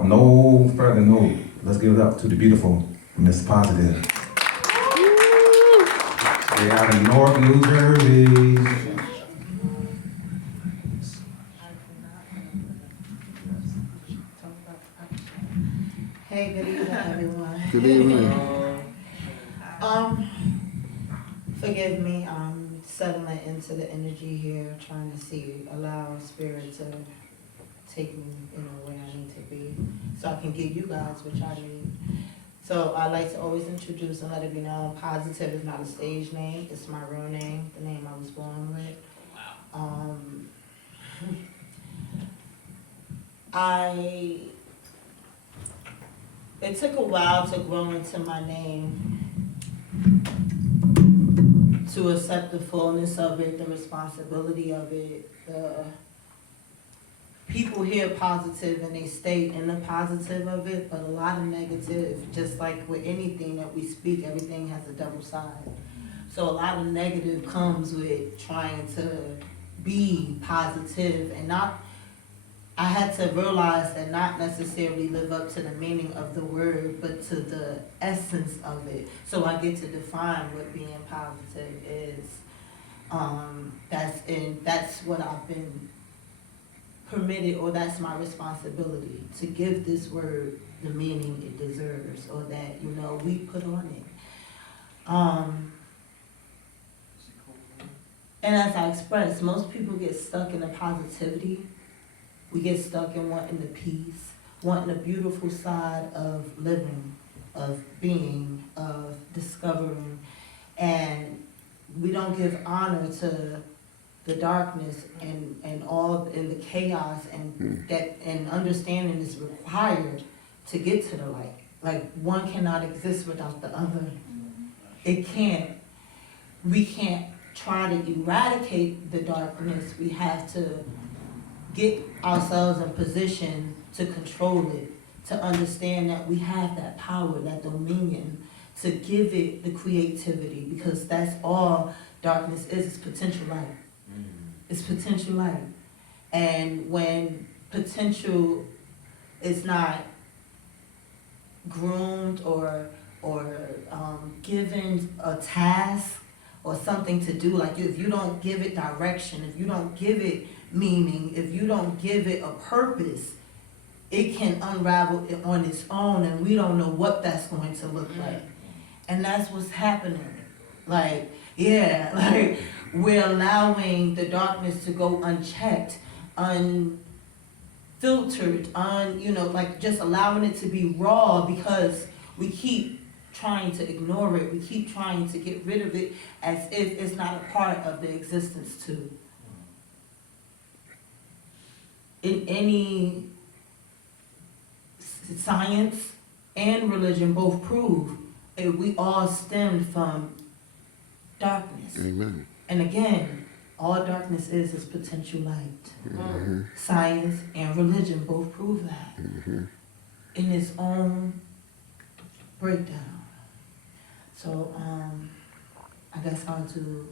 without no further note, let's give it up to the beautiful Miss Positive. Straight out of North New Jersey. Hey, good evening, everyone. Good evening. Forgive me, settling into the energy here, trying to allow spirit to take me in where I need to be, so I can give you guys what y'all need. So I like to always introduce and let it be known, Positive is not a stage name, it's my real name, the name I was born with. It took a while to grow into my name, to accept the fullness of it, the responsibility of it. People hear positive and they stay in the positive of it, but a lot of negative, just like with anything that we speak, everything has a double side. So a lot of negative comes with trying to be positive and not, I had to realize that not necessarily live up to the meaning of the word, but to the essence of it. So I get to define what being positive is. That's what I've been permitted, or that's my responsibility, to give this word the meaning it deserves, or that, we put on it. And as I expressed, most people get stuck in the positivity. We get stuck in wanting the peace, wanting the beautiful side of living, of being, of discovering, and we don't give honor to the darkness and all in the chaos, and that and understanding is required to get to the light. Like one cannot exist without the other. It can't. We can't try to eradicate the darkness. We have to get ourselves in position to control it, to understand that we have that power, that dominion, to give it the creativity, because that's all darkness is. It's potential light. It's potential light. And when potential is not groomed or given a task or something to do, like if you don't give it direction, if you don't give it meaning, if you don't give it a purpose, it can unravel it on its own, and we don't know what that's going to look like. And that's what's happening. Like we're allowing the darkness to go unchecked, unfiltered, just allowing it to be raw, because we keep trying to ignore it. We keep trying to get rid of it as if it's not a part of the existence too. In any science and religion both prove we all stemmed from darkness. Amen. And again, all darkness is potential light. Science and religion both prove that in its own breakdown. So I guess on to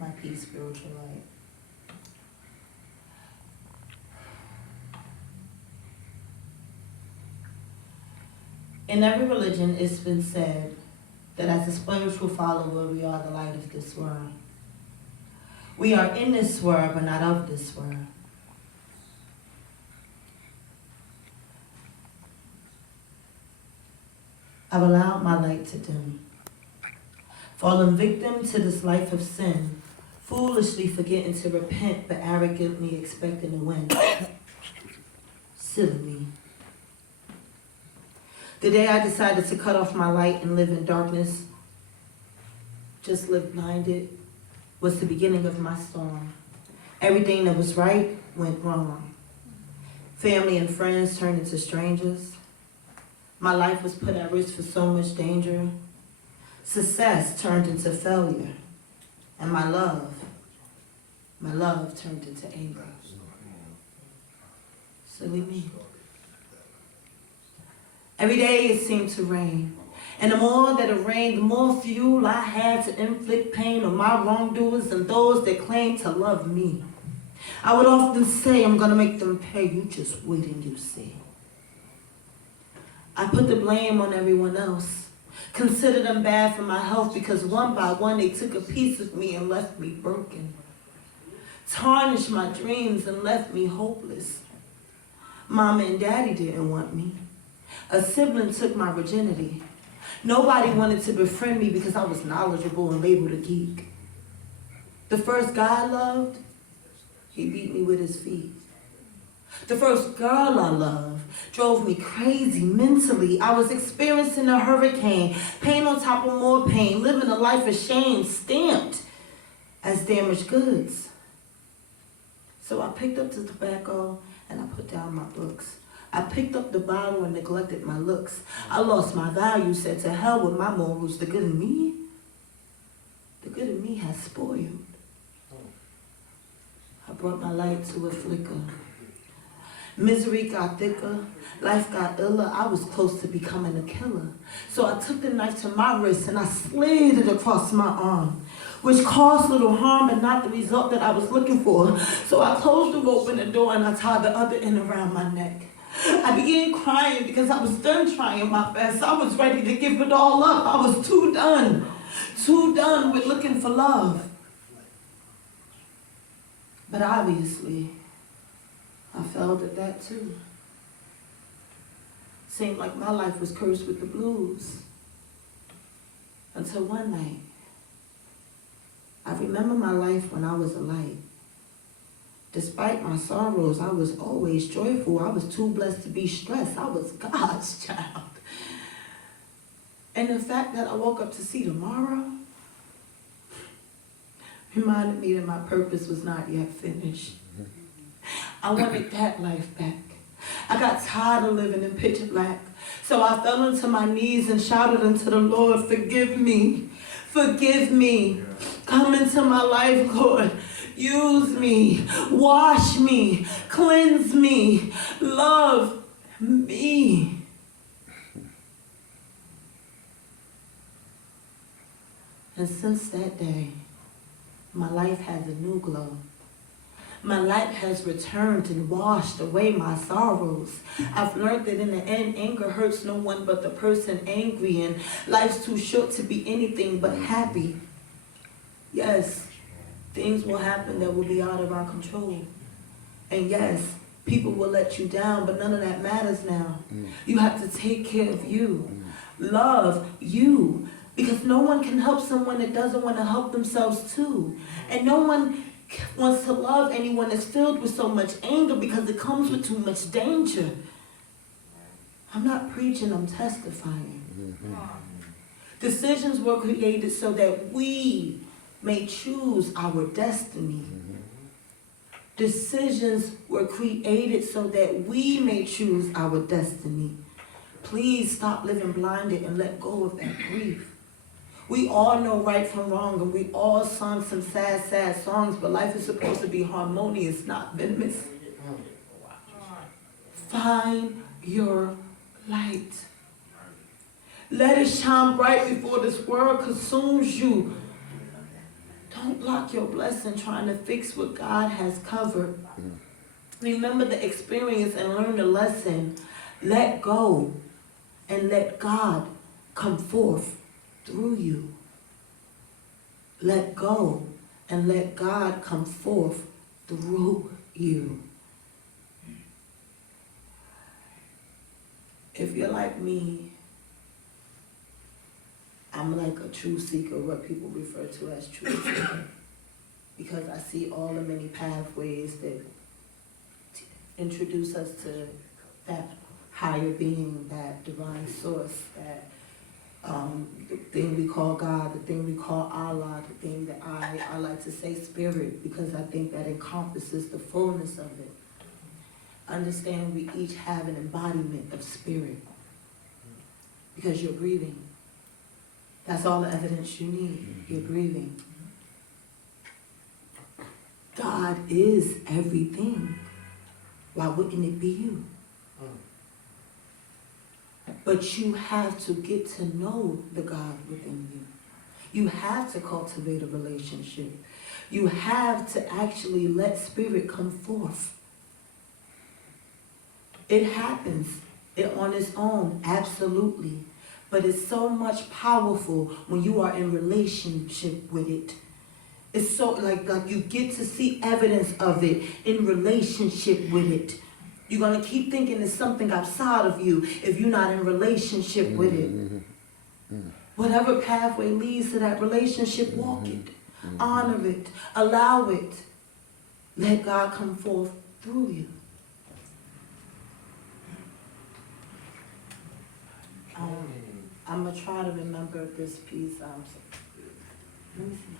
my peace, spiritual light. In every religion, it's been said that as a spiritual follower, we are the light of this world. We are in this world, but not of this world. I've allowed my light to dim, fallen victim to this life of sin, foolishly forgetting to repent, but arrogantly expecting to win. Silly me. The day I decided to cut off my light and live in darkness, just live blinded, was the beginning of my storm. Everything that was right went wrong. Family and friends turned into strangers. My life was put at risk for so much danger. Success turned into failure. And my love turned into anger. Silly me. Every day it seemed to rain. And the more that it rained, the more fuel I had to inflict pain on my wrongdoers and those that claimed to love me. I would often say, I'm gonna make them pay. You just wait and you see. I put the blame on everyone else. Considered them bad for my health because one by one they took a piece of me and left me broken. Tarnished my dreams and left me hopeless. Mama and daddy didn't want me. A sibling took my virginity. Nobody wanted to befriend me because I was knowledgeable and labeled a geek. The first guy I loved, he beat me with his feet. The first girl I loved drove me crazy mentally. I was experiencing a hurricane, pain on top of more pain, living a life of shame, stamped as damaged goods. So I picked up the tobacco and I put down my books. I picked up the bottle and neglected my looks. I lost my value, said to hell with my morals. The good in me has spoiled. I brought my light to a flicker. Misery got thicker, life got iller. I was close to becoming a killer. So I took the knife to my wrist and I slid it across my arm, which caused little harm but not the result that I was looking for. So I closed the rope in the door and I tied the other end around my neck. I began crying because I was done trying my best. I was ready to give it all up. I was too done with looking for love. But obviously, I failed at that too. Seemed like my life was cursed with the blues. Until one night, I remember my life when I was a light. Despite my sorrows, I was always joyful. I was too blessed to be stressed. I was God's child. And the fact that I woke up to see tomorrow reminded me that my purpose was not yet finished. I wanted that life back. I got tired of living in pitch black. So I fell into my knees and shouted unto the Lord, forgive me. Forgive me. Come into my life, Lord. Use me. Wash me. Cleanse me. Love me. And since that day, my life has a new glow. My light has returned and washed away my sorrows. I've learned that in the end, anger hurts no one but the person angry, and life's too short to be anything but happy. Yes, things will happen that will be out of our control. And yes, people will let you down, but none of that matters now. You have to take care of you. Love you. Because no one can help someone that doesn't want to help themselves too. And no one wants to love anyone that's filled with so much anger because it comes with too much danger. I'm not preaching, I'm testifying. Decisions were created so that we may choose our destiny. Decisions were created so that we may choose our destiny. Please stop living blinded and let go of that grief. We all know right from wrong, and we all sung some sad, sad songs, but life is supposed to be harmonious, not venomous. Find your light. Let it shine bright before this world consumes you. Don't block your blessing trying to fix what God has covered. Remember the experience and learn the lesson. Let go and let God come forth through you. Let go and let God come forth through you. If you're like me, I'm like a truth seeker, what people refer to as truth seeker, because I see all the many pathways that introduce us to that higher being, that divine source, that the thing we call God, the thing we call Allah, the thing that I like to say spirit, because I think that encompasses the fullness of it. Understand we each have an embodiment of spirit, because you're breathing. That's all the evidence you need. You're breathing. God is everything. Why wouldn't it be you? But you have to get to know the God within you. You have to cultivate a relationship. You have to actually let spirit come forth. It happens. it on its own, absolutely. But it's so much powerful when you are in relationship with it. It's so like you get to see evidence of it in relationship with it. You're gonna keep thinking it's something outside of you if you're not in relationship with it. Whatever pathway leads to that relationship, walk it, honor it, allow it. Let God come forth through you. I'm gonna try to remember this piece. Let me see.